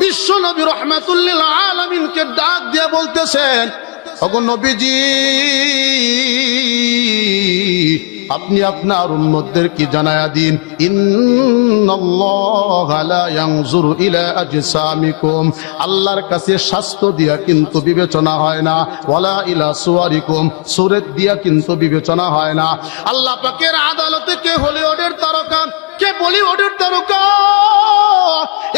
বিশ্ব নবী রাহমাতুল লিল আলামিনকে ডাক দিয়ে বলতেছেন, ওগো নবীজি, আপনি আপনার উম্মতদের কি জানায়া দিন, ইন্নাল্লাহা লা ইয়ানজুরু ইলা আজসামিকুম, আল্লাহর কাছে স্বাস্থ্য দিয়া কিন্তু বিবেচনা হয় না, ওয়ালা ইলা সুওয়ারিকুম, সুরত দিয়া কিন্তু বিবেচনা হয় না। আল্লাহ পাকের আদালতে কে হলিউডের তারকা, কে বলিউডের তারকা,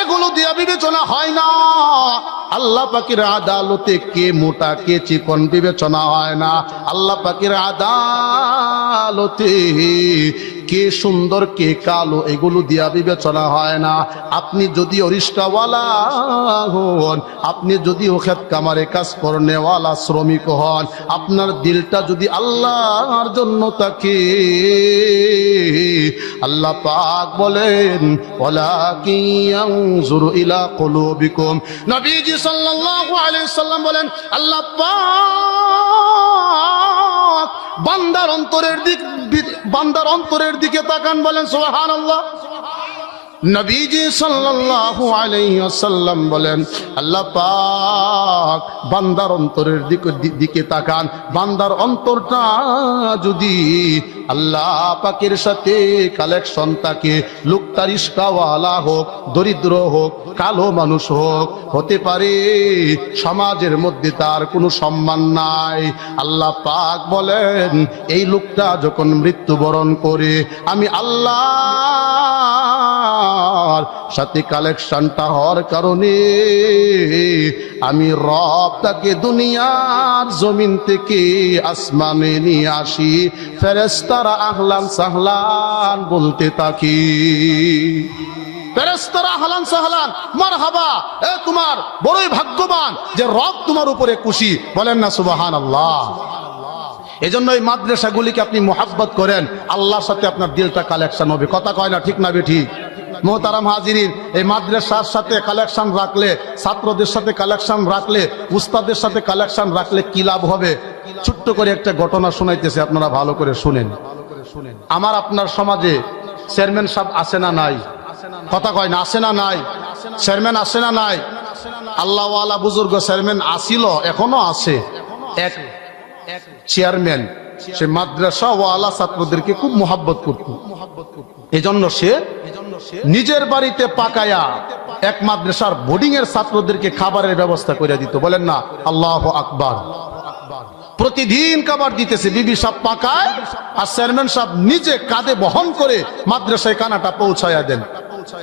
এগুলো দিয়া বিবেচনা হয় না। আল্লাহ পাকের আদালতে কে মোটা কে চিকন বিবেচনা হয় না। আল্লাহ পাকের আদালতে কে সুন্দর কে কালো এগুলো দিয়া বিবেচনা হয় না। আপনি যদি রিস্কাওয়ালা হন, আপনি যদি খেত কামারে কাজ করনেওয়ালা শ্রমিক হন, আপনার দিলটা যদি আল্লাহর জন্য থাকে, আল্লাহ পাক বলেন ওয়ালাকিন ইয়ানজুরু ইলা কুলুবিকুম। নবীজি সাল্লাল্লাহু আলাইহি সাল্লাম বলেন, আল্লাহ পাক বান্দার অন্তরের দিকে তাকান, বলেন সুবহানাল্লাহ। নবীজি সাল্লাল্লাহু আলাইহি ওয়াসাল্লাম বলেন, আল্লাহ পাক বান্দার অন্তরের দিকে তাকান। বান্দার অন্তরটা যদি আল্লাহ পাকের সাথে কালেকশন থাকে, লোকটা রিস্কাওয়ালা হোক, দরিদ্র হোক, কালো মানুষ হোক, হতে পারে সমাজের মধ্যে তার কোনো সম্মান নাই, আল্লাহ পাক বলেন এই লোকটা যখন মৃত্যুবরণ করে, আমি আল্লাহ সাথে কালেকশনটা হওয়ার কারণে আমি রব তাকে দুনিয়ার জমিন থেকে আসমানে নিয়ে আসি, ফেরেশতারা আহলান সাহলান বলতে থাকি। ফেরেশতারা আহলান সাহলান, মারহাবা, এ তোমার বড়ই ভাগ্যবান যে রব তোমার উপরে খুশি, বলেন না সুবহানাল্লাহ। এজন্য এই মাদ্রাসাগুলিকে আপনি মোহাব্বত করেন, আল্লাহর সাথে আপনার দিলটা কালেকশন হবে। কথা কয় না, ঠিক না বেঠিক? মোহতারাম হাজিরিন, এই মাদ্রাসার সাথে কালেকশন রাখলে, ছাত্রদের সাথে কালেকশন রাখলে, উস্তাদের সাথে কালেকশন রাখলে কি লাভ হবে? ছোট্ট করে একটা ঘটনা শোনাইতেছে, আপনারা ভালো করে শুনেন। আমার আপনার সমাজে চেয়ারম্যান সাহেব আছে না নাই? কথা কয় না, আছে না নাই? চেয়ারম্যান আছে না নাই? আল্লাহওয়ালা বুজুর্গ চেয়ারম্যান আসিল, এখনো আছে। এক চেয়ারম্যান সে মাদ্রাসা ওয়ালা ছাত্রদেরকে খুব মোহাব্বত করত। এজন্য সে নিজের বাড়িতে পাকায়া এক মাদ্রাসার বোর্ডিং এর ছাত্রদেরকে খাবারের ব্যবস্থা করে দিত, বলেন না আল্লাহু আকবার। প্রতিদিন খাবার দিতেছে, বিবি সাহেব পাকায় আর চেয়ারম্যান সাহেব নিজে কাঁধে বহন করে মাদ্রাসায় কানাটা পৌঁছায়া দেন।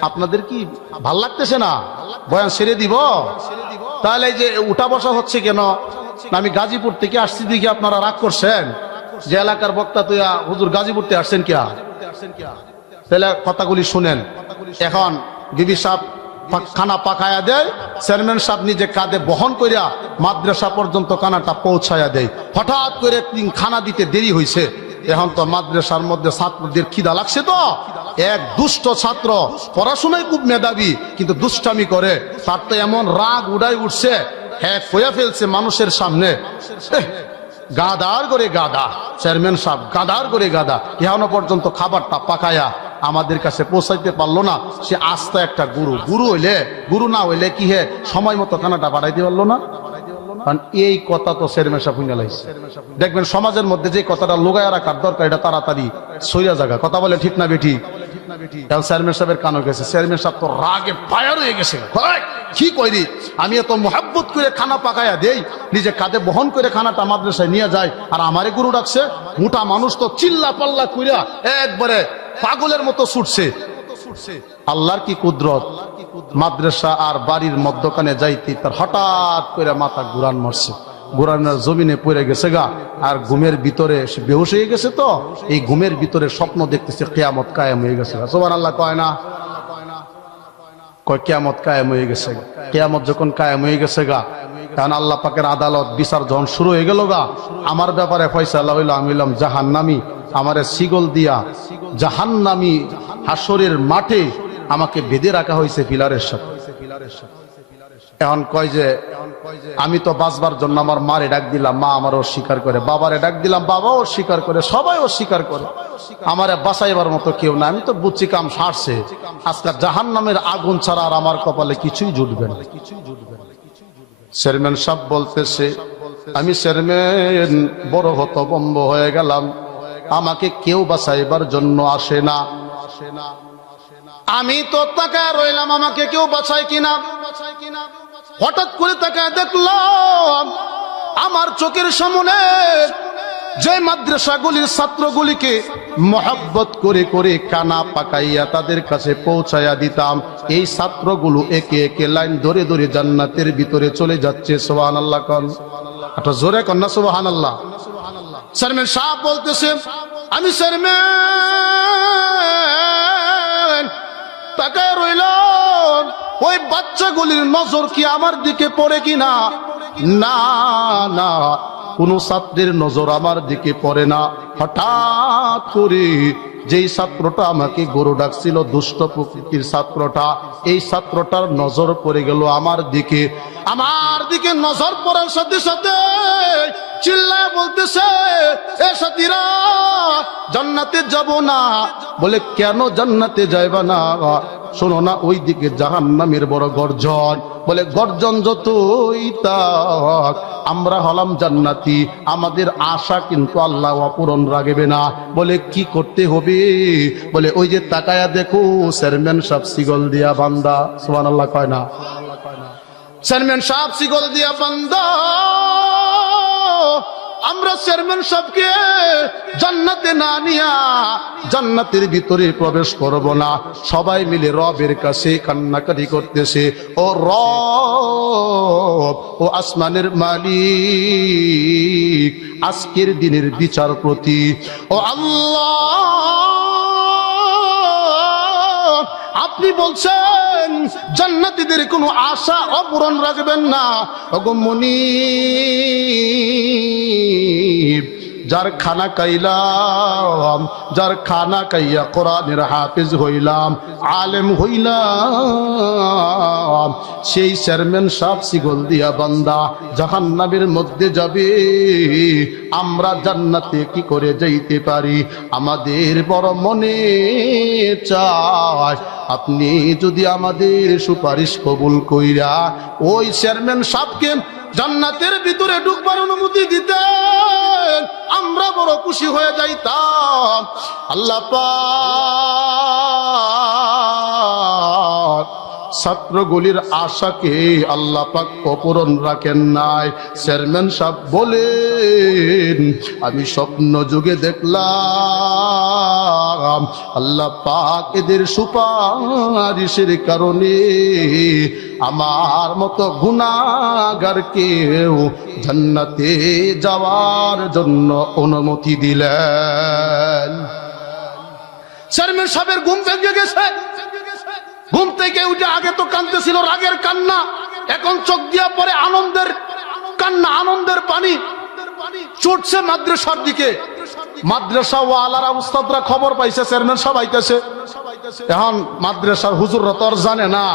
আপনাদের কি ভাল লাগতেছে না? বয়ান ছেড়ে দিব? তাহলে এই যে উঠা বসা হচ্ছে কেন? আমি গাজীপুর থেকে আসছি দেখি আপনারা রাগ করছেন যে এলাকার বক্তা তুই হুজুর গাজীপুরতে আসছেন কিয়া? তাহলে কথাগুলি শুনেন। এখন বিবি সাহেব খানা পাকায়া দেয়, চেয়ারম্যান সাহেব নিজে কাঁধে বহন করিয়া মাদ্রাসা পর্যন্ত খানাটা পৌঁছায়া দেয়। হঠাৎ করে খানা দিতে দেরি হয়েছে, এখন তো মাদ্রাসার মধ্যে ছাত্রদের খিদা লাগছে, তো এক দুষ্ট ছাত্র পড়াশোনায় খুব মেধাবী কিন্তু দুষ্টামি করে, তার তো এমন রাগ উড়াই উঠছে, হ্যাঁ কইয়া ফেলছে মানুষের সামনে, গাদার করে গাদা, চেয়ারম্যান সাহেব গাদার করে গাদা, এখনো পর্যন্ত খাবারটা পাকায়া আমাদের কাছে পৌঁছাইতে পারলো না। সে আস্তে একটা গুরু হইলে, গুরু না হইলে কি হে সময় মতো খানাটা বাড়াইতে পারলো না। কারণ এই কথা তো চেয়ারম্যান সাহেব শুনে লাইছে। দেখবেন সমাজের মধ্যে যে কথাটা লুকায়া রাখার দরকার, এটা তাড়াতাড়ি সইয়া জায়গা। কথা বলে ঠিক না বেঠি? চেয়ারম্যান সাহেবের কানে গেছে, চেয়ারম্যান সাহেব তো রাগে ফায়ার হয়ে গেছে, কি কইরি আমি এত মোহাব্বত করে খানা পাকায়া দেই, নিজে কাঁধে বহন করে খানাটা মাদ্রাসায় নিয়ে যায়, আর আমারে গুরু ডাকছে। মোটা মানুষ তো চিল্লা পাল্লা কইরা একবারে পাগলের মতো ছুটছে। আল্লাহর কি কুদরত, মাদ্রাসা আর বাড়ির মধ্যখানে যাইতে তার হঠাৎ করে মাথা ঘুরান মারছে, ঘুরানোর জমিনে পড়ে গেছে গা, আর ঘুমের ভিতরে সে বেহুশ হয়ে গেছে। তো এই ঘুমের ভিতরে স্বপ্ন দেখতেছে কিয়ামত কায়েম হয়ে গেছে। সুবহানাল্লাহ কয় না? কয় কিয়ামত কায়েম হয়ে গেছে। কিয়ামত যখন কায়েম হয়ে গেছে গা, কারণ আল্লাহ পাকের আদালত বিচার যখন শুরু হয়ে গেল গা, আমার ব্যাপারে ফয়সালা হইল, আমি হইলাম জাহান্নামী, আমারে সিগল দিয়া জাহান্নামী হাসরের মাঠে আমাকে বেঁধে রাখা হয়েছে পিলারের সাথে। এখন কয় যে আমি তো বাঁচবার জন্য আমার মারে ডাক দিলাম, মা আমার অস্বীকার করে, বাবারে ডাক দিলাম, বাবা অস্বীকার করে, সবাই অস্বীকার করে, আমারে বাঁচাইবার মতো কেউ না। আমি তো বুঝছি কাম সারছে, আজকে জাহান্নামের আগুন ছাড়া আর আমার কপালে কিছুই জুটবে না। চেয়ারম্যান সাহেব বলতেছে, আমি চেয়ারম্যান বড় হতভম্ব হয়ে গেলাম, আমাকে কেউ বাঁচাইবার জন্য আসে না। আমি তো তাকায় রইলাম আমাকে কেউ বাঁচায় কিনা। হঠাৎ করে তাকায় দেখলাম আমার চোখের সামনে যে মাদ্রাসাগুলির ছাত্রগুলিকে মহব্বত করে করে কানা পাকাইয়া তাদের কাছে পৌঁছায়া দিতাম, এই ছাত্রগুলো একে একে লাইন ধরে ধরে জান্নাতের ভিতরে চলে যাচ্ছে। সুবহানাল্লাহ কোন, একটা জোরে কোন না সুবহানাল্লাহ। চেয়ারম্যান সাহেব বলতেছে, আমি চেয়ারম্যান তাকায় রইলাম, ওই বাচ্চাগুলির নজর কি আমার দিকে পড়ে কিনা? না না, কোন ছাত্রের নজর আমার দিকে পড়ে না। হঠাৎ করে যেই ছাত্রটা আমাকে গরু ডাকছিল, দুষ্ট প্রকৃতির ছাত্রটা, এই ছাত্রটার নজর পড়ে গেল আমার দিকে। আমার দিকে নজর পড়ার সাথে সাথে চিল্লায় বলতেছে, এ সাথীরা জান্নাতে যাব না। বলে কেন জান্নাতে যাইবা না? শোনো না, ওই দিকে জাহান্নামের বড় গর্জন। বলে গর্জন যতই থাক, আমরা হলাম জান্নাতি, আমাদের আশা কিন্তু আল্লাহ অপূরণ রাখবে না। বলে কি করতে হবে? বলে ওই যে তাকায়া দেখো, চেয়ারম্যান সাহেব শিকল দিয়া বান্দা। সুবহানাল্লাহ কয় না? চেয়ারম্যান সাহেব শিকল দিয়া বান্দা। আমরা চেয়ারম্যান সাহেবকে জান্নাতে না নিয়া জান্নাতের ভিতরে প্রবেশ করব না। সবাই মিলে রবের কাছে কান্নাকাটি করতেছে, ও রব, ও আসমানের মালিক, আজকের দিনের বিচারপতি, ও আল্লাহ, আপনি বলছেন জান্নাতীদের কোনো আশা অপূরণ রাখবেন না। ওগো মুনিব, যার খানা খাইলাম, যার খানা খাইয়া কোরআনের হাফেজ হইলাম, আলেম হইলাম, সেই চেয়ারম্যান সাহেব শিকল দিয়া বান্দা জাহান্নামের মধ্যে যাবে। আমরা জান্নাতে কি করে যাইতে পারি? আমাদের বড় মনে চায় আপনি যদি আমাদের সুপারিশ কবুল কইরা ওই চেয়ারম্যান সাহেবকে জান্নাতের ভিতরে ঢুকবার অনুমতি দিতেন, আমরা বড় খুশি হয়ে যাইতাম। আল্লাহ পাক ছাত্রগুলির আশাকে আল্লাহ পাক অপূরণ রাখেন নাই। চেয়ারম্যান সাহেব বলেন, আমি স্বপ্ন যুগে দেখলাম আল্লাহ পাক এদের সুপারিশের কারণে আমার মতো গুনাহগার কেউ জান্নাতে যাওয়ার জন্য অনুমতি দিলেন। চেয়ারম্যান সাহেবের ঘুম ভেঙে গেছে। ঘুম থেকে উঠে আগে তো কাঁদতেছিল রাগের কান্না, এখন চোখ দিয়া পরে আনন্দের কান্না, আনন্দের পানি ছুটছে মাদ্রাসার দিকে। মাদ্রাসা ওয়ালারা উস্তাদরা খবর পাইছে চেয়ারম্যান সাহেব আইতেছে। এখন মাদ্রাসার হুজুররা তো আর জানে না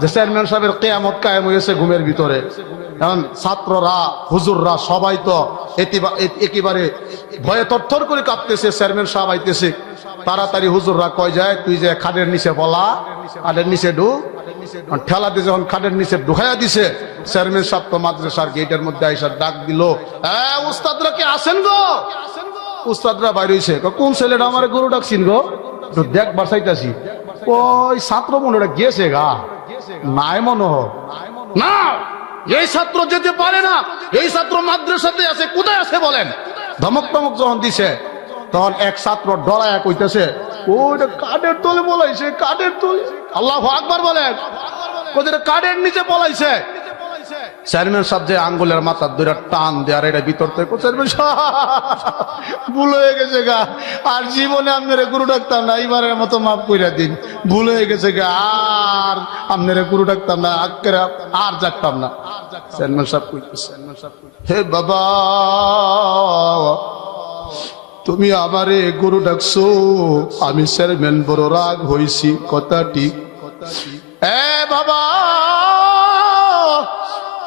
যে চেয়ারম্যান সাহেবের কিয়ামত কায়েম হয়েছে ঘুমের ভিতরে। এখন ছাত্ররা, হুজুররা সবাই তো একেবারে ভয়ে তরতর করে কাঁপতেছে। চেয়ারম্যান সাহেব আইতেছে, তাড়াতাড়ি হুজুররা কয় যায়, তুই যে খাটের নিচে পলা, খাটের নিচে ঢুক। ঠেলা দিয়ে যখন খাটের নিচে ঢুকাইয়া দিছে, চেয়ারম্যান সাহেব তো মাদ্রাসার গেটের মধ্যে আইসা ডাক দিল, উস্তাদরা কে আসেন গো? উস্তাদরা বাইরে হইছে। কোন ছেলেটা আমার গরু ডাকছিন গো? একটু দেখবার চাইতাছি। ওই ছাত্র মনে গেছে গা, নাই মনে না, এই ছাত্র যেতে পারে না, এই ছাত্র মাদ্রাসাতে আছে। কোথায় আছে বলেন? ধমক টমক যখন দিছে, তখন এক ছাত্র ডরায়া কইতেছে, ওইটা কাঠের তলে পলাইছে, কাঠের তলে। আল্লাহু আকবার বলেন। ওদের কাঠের নিচে পলাইছে। চেয়ারম্যান সাহেব যে আঙ্গুলের মাথার দুইটা টান দেয়ার এটা ভিতর থেকে, চেয়ারম্যান ভুল হয়ে গেছে গা, আর জীবনে আপনারা গুরু ডাকতাম না, এইবারের মতো মাফ কইরা দিন, ভুল হয়ে গেছে গা, আর আপনারা গুরু ডাকতাম না, আর জাগতাম না। চেয়ারম্যান সাহেব কইতেছে, হে বাবা, তুমি আমারে গুরু ডাকছো, আমি চেয়ারম্যান বড় রাগ হইছি, কথা ঠিক, এ বাবা,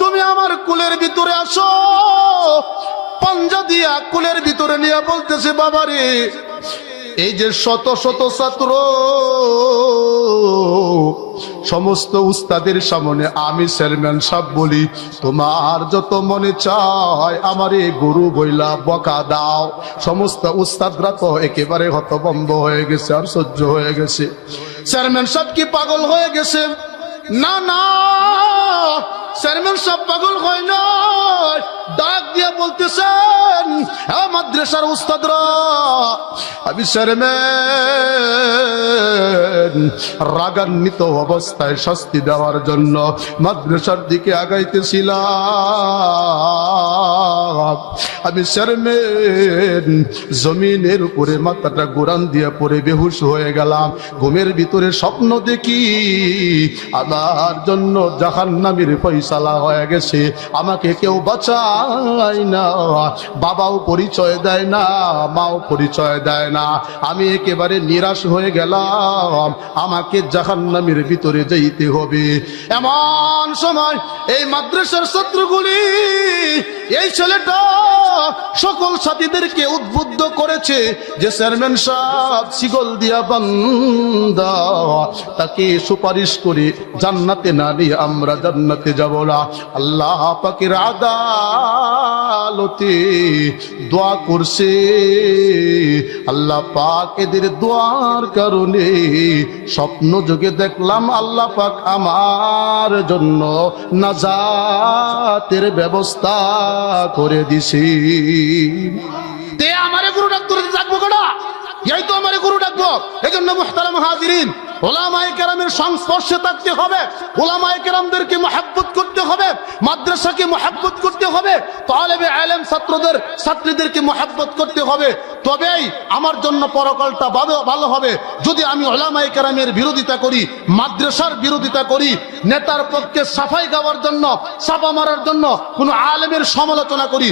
তুমি আমার কুলের ভিতরে আসো। পাঞ্জা দিয়া কুলের ভিতরে নিয়ে বলতেছে, বাবারে, এই যে শত শত ছাত্র, সমস্ত উস্তাদের সামনে আমি চেয়ারম্যান সাহেব বলি, তোমার যত মনে চায় আমারে গুরু বইলা বকা দাও। সমস্ত উস্তাদরা তো একেবারে হতভম্ব হয়ে গেছে, আর সহ্য হয়ে গেছে। চেয়ারম্যান সাহেব কি পাগল হয়ে গেছে? না না, চেয়ারম্যান সাহেব পাগল হয় না। ডাক দিয়ে বলতেছেন, হ্যাঁ মাদ্রাসার উস্তাদরা, আমি চেয়ারম্যান রাগান্বিত অবস্থায় শাস্তি দেওয়ার জন্য মাদ্রাসার দিকে আগাইতেছিলাম। আমি চেয়ারম্যান জমিনের উপরে মাথাটা গোরান দিয়ে পড়ে বেহুশ হয়ে গেলাম। ঘুমের ভিতরে স্বপ্ন দেখি আমার জন্য জাহান্নামের ফয়সালা হয়ে গেছে, আমাকে কেউ বাঁচায় না। বাবাও পরিচয় দেয় না, মাও পরিচয় দেয় না। আমি একেবারে নিরাশ হয়ে গেলাম, আমাকে জাহান্নামের ভিতরে যেতে হবে। এমন সময় এই মাদ্রাসার ছাত্রগুলি, এই ছেলেটা সকল সাথীদেরকে উদ্বুদ্ধ করেছে যে চেয়ারম্যান সাহেব শিকল দিয়া বান্দা, তাকে সুপারিশ করে জান্নাতে না নিয়ে আমরা জান্নাতে যাব না। আল্লাহ পাকের আদালতে দোয়া করছে, আল্লাহ পাক এদের দোয়ার কারণে স্বপ্ন যোগে দেখলাম আল্লাহ পাক আমার জন্য নাজাতের ব্যবস্থা করে দিছি। তে আমারে গুরু ডাক্তার ডাকবো কটা, এই তো আমারে গুরু ডাকবো। এই জন্য মুহতারাম হাজিরিন, ওলামায়ে কেরামের সংস্পর্শে থাকতে হবে, ওলামায়ে কেরামদেরকে মহব্বত করতে হবে, মাদ্রাসাকে মহব্বত করতে হবে, তালেবে ইলম ছাত্রীদেরকে মহব্বত করতে হবে। তবেই আমার জন্য পরকালটা ভালো হবে। যদি আমি ওলামায়ে কেরামের বিরোধিতা করি, মাদ্রাসার বিরোধিতা করি, নেতার পক্ষে সাফাই গাওয়ার জন্য, ছাপা মারার জন্য কোন আলেমের সমালোচনা করি,